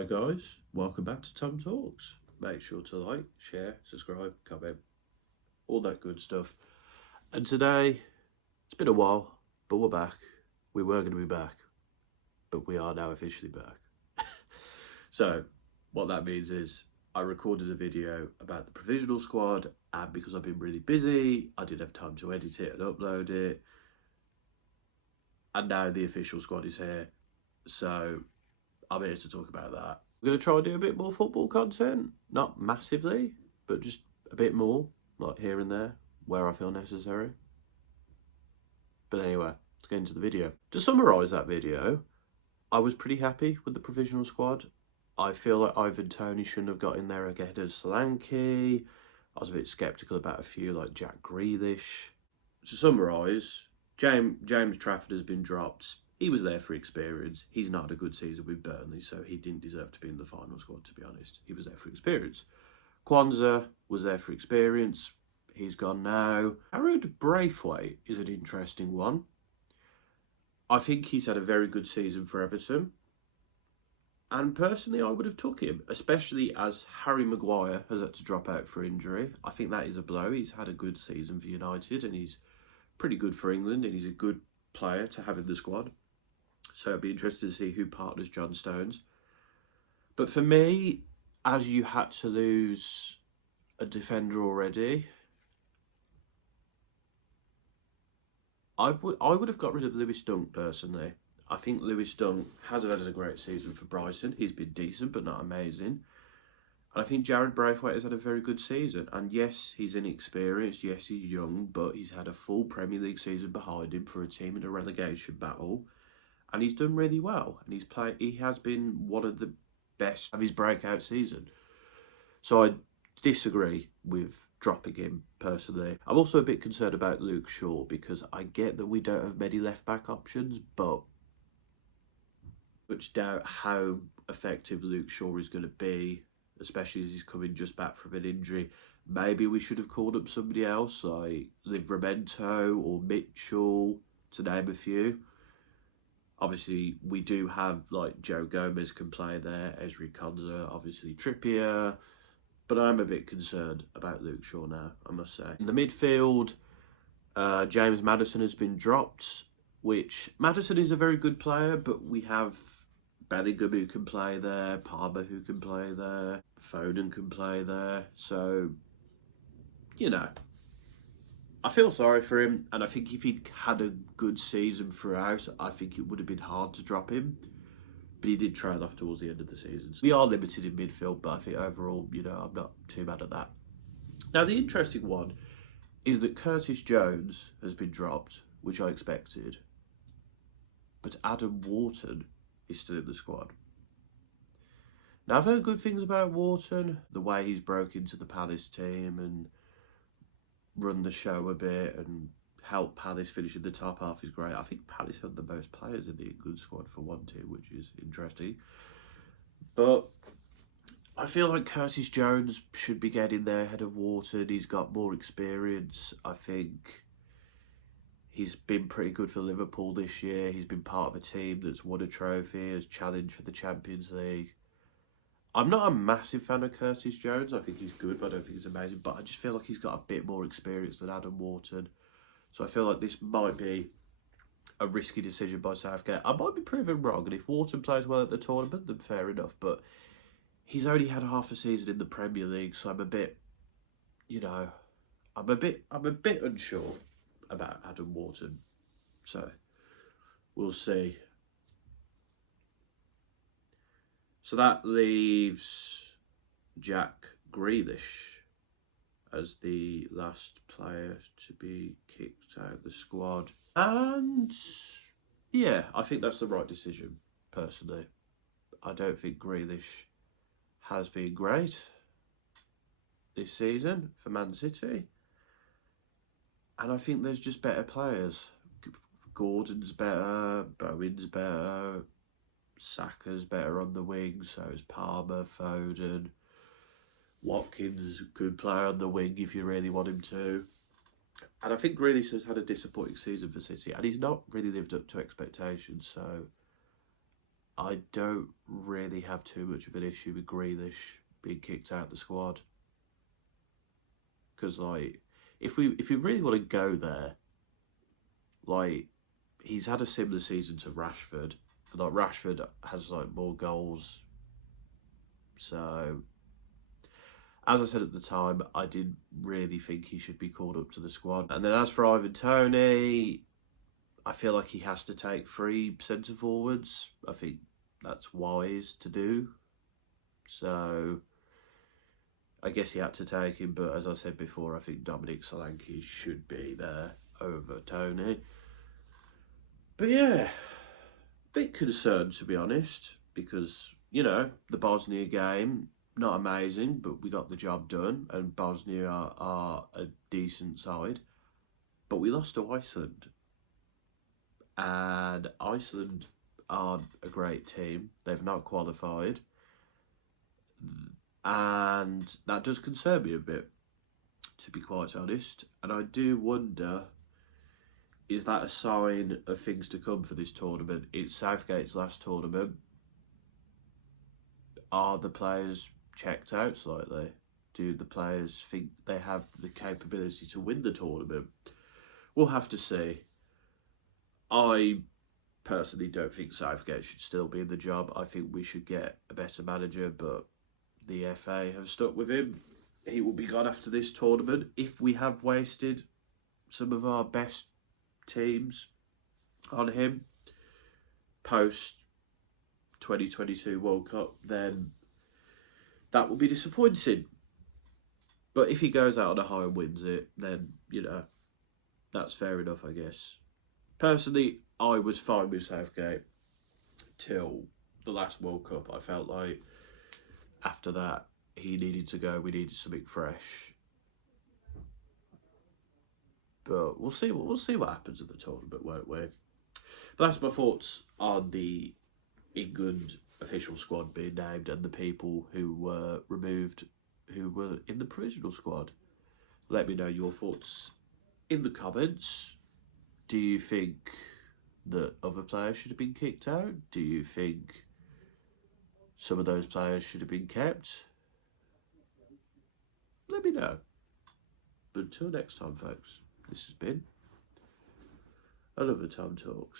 Hi guys, welcome back to TomTalks. Make sure to like, share, subscribe, comment, all that good stuff. And today, it's been a while, but we're back. We were going to be back, but we are now officially back. So, what that means is I recorded a video about the provisional squad, and because I've been really busy, I didn't have time to edit it and upload it. And now the official squad is here, so I'm here to talk about that. We're going to try and do a bit more football content. Not massively, but just a bit more, like here and there, where I feel necessary. But anyway, let's get into the video. To summarise that video, I was pretty happy with the provisional squad. I feel like Ivan Toney shouldn't have got in there ahead of Solanke. I was a bit sceptical about a few like Jack Grealish. To summarise, James Trafford has been dropped. He was there for experience. He's not had a good season with Burnley, so he didn't deserve to be in the final squad, to be honest. He was there for experience. Kwanzaa was there for experience. He's gone now. Harold Braithwaite is an interesting one. I think he's had a very good season for Everton. And personally, I would have took him, especially as Harry Maguire has had to drop out for injury. I think that is a blow. He's had a good season for United and he's pretty good for England and he's a good player to have in the squad. So it'd be interesting to see who partners John Stones. But for me, as you had to lose a defender already, I would have got rid of Lewis Dunk personally. I think Lewis Dunk hasn't had a great season for Brighton. He's been decent, but not amazing. And I think Jared Braithwaite has had a very good season. And yes, he's inexperienced. Yes, he's young, but he's had a full Premier League season behind him for a team in a relegation battle. And he's done really well. And he has been one of the best of his breakout season. So I disagree with dropping him personally. I'm also a bit concerned about Luke Shaw because I get that we don't have many left-back options, but much doubt how effective Luke Shaw is going to be, especially as he's coming just back from an injury. Maybe we should have called up somebody else like Livramento or Mitchell, to name a few. Obviously, we do have like Joe Gomez can play there, Ezri Konsa, obviously Trippier. But I'm a bit concerned about Luke Shaw now, I must say. In the midfield, James Maddison has been dropped, which Maddison is a very good player, but we have Bellingham who can play there, Palmer who can play there, Foden can play there. So, you know, I feel sorry for him, and I think if he'd had a good season throughout, I think it would have been hard to drop him. But he did trail off towards the end of the season. So we are limited in midfield, but I think overall, you know, I'm not too mad at that. Now, the interesting one is that Curtis Jones has been dropped, which I expected. But Adam Wharton is still in the squad. Now, I've heard good things about Wharton, the way he's broke into the Palace team and run the show a bit and help Palace finish in the top half is great. I think Palace had the most players in the England squad for one team, which is interesting. But I feel like Curtis Jones should be getting there ahead of Wharton. He's got more experience. I think he's been pretty good for Liverpool this year. He's been part of a team that's won a trophy, has challenged for the Champions League. I'm not a massive fan of Curtis Jones. I think he's good, but I don't think he's amazing. But I just feel like he's got a bit more experience than Adam Wharton. So I feel like this might be a risky decision by Southgate. I might be proven wrong, and if Wharton plays well at the tournament, then fair enough. But he's only had half a season in the Premier League, so I'm a bit, you know, I'm a bit unsure about Adam Wharton. So we'll see. So that leaves Jack Grealish as the last player to be kicked out of the squad. And yeah, I think that's the right decision, personally. I don't think Grealish has been great this season for Man City. And I think there's just better players. Gordon's better, Bowen's better, Saka's better on the wing, so is Palmer, Foden. Watkins, good player on the wing if you really want him to. And I think Grealish has had a disappointing season for City, and he's not really lived up to expectations, so I don't really have too much of an issue with Grealish being kicked out of the squad. Because, like, if we really want to go there, like, he's had a similar season to Rashford. But, like, Rashford has, like, more goals. So, as I said at the time, I didn't really think he should be called up to the squad. And then as for Ivan Toney, I feel like he has to take 3 centre forwards. I think that's wise to do. So I guess he had to take him, but as I said before, I think Dominic Solanke should be there over Toney. But yeah, bit concerned to be honest, because, you know, the Bosnia game, not amazing, but we got the job done, and Bosnia are a decent side. But we lost to Iceland. And Iceland aren't a great team. They've not qualified. And that does concern me a bit, to be quite honest. And I do wonder, is that a sign of things to come for this tournament? It's Southgate's last tournament. Are the players checked out slightly? Do the players think they have the capability to win the tournament? We'll have to see. I personally don't think Southgate should still be in the job. I think we should get a better manager, but the FA have stuck with him. He will be gone after this tournament. If we have wasted some of our best teams on him post 2022 World Cup, then that will be disappointing. But if he goes out on a high and wins it, then, you know, that's fair enough, I guess. Personally, I was fine with Southgate till the last World Cup. I felt like after that, he needed to go. We needed something fresh. But we'll see what happens at the tournament, won't we? But that's my thoughts on the England official squad being named and the people who were removed, who were in the provisional squad. Let me know your thoughts in the comments. Do you think that other players should have been kicked out? Do you think some of those players should have been kept? Let me know. But until next time, folks, this has been another TomTalks.